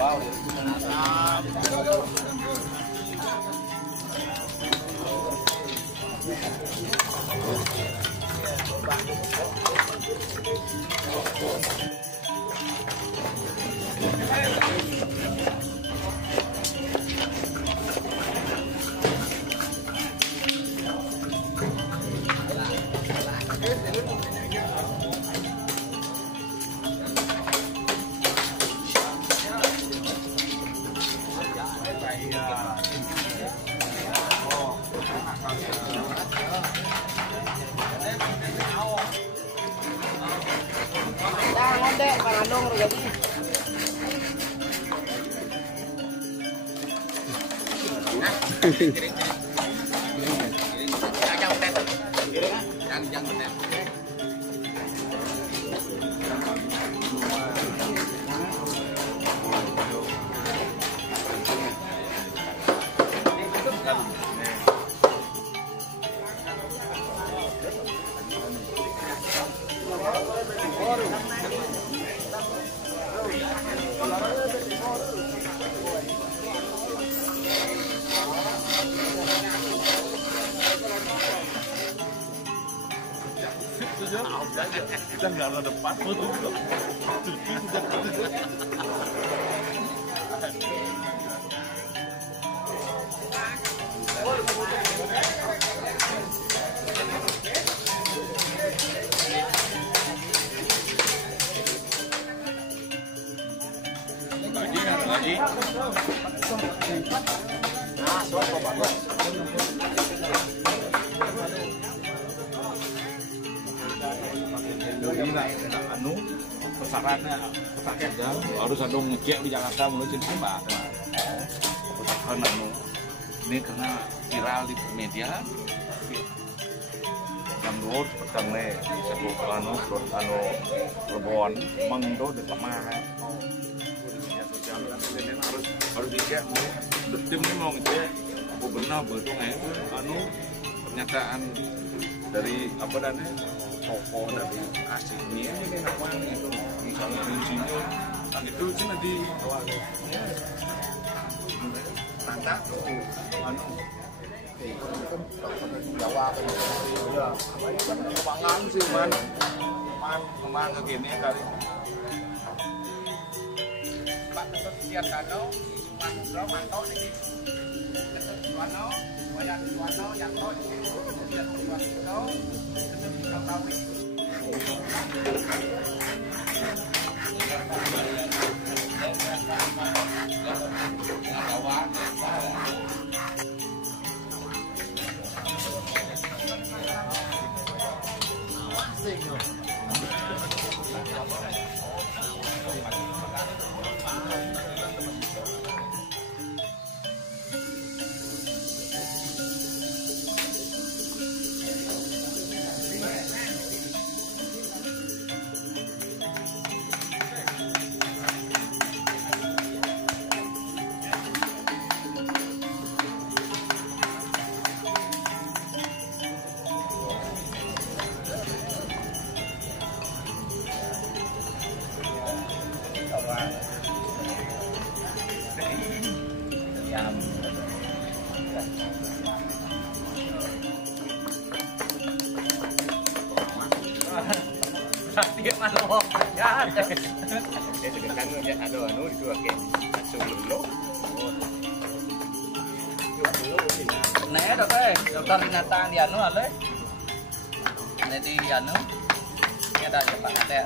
Wow. Dek, panganong jadi. Kita nggak ada depan foto juga. Lagi. Nah, sopo bagus. Anu persarana harus ada ngecek di Jakarta menuju Sumba. Persarana anu ini karena viral di media. Namrud petang le disebut anu Rebon mengdo de lemah. Harus dicek mau tim ini mau ngecek benar betul anu pernyataan dari apa dana toko dari aslinya ini apa itu misalnya kuncinya kan itu nanti tanda anu Jawa kan ya kebangan sih man kembang ke gini kali Pak tetap lihat kano manungro mantok ini tetap wano wayan wano yang to lihat wano Dia mana ya? Dia sudah kan dia ada anu itu oke. Langsung dulu. Nah, dokter binatang di anu ada. Jadi anu ini ada Pak ada.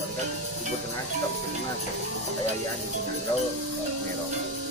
Konten kubur tengah kita udah kayak yang di Nyanggau Merong.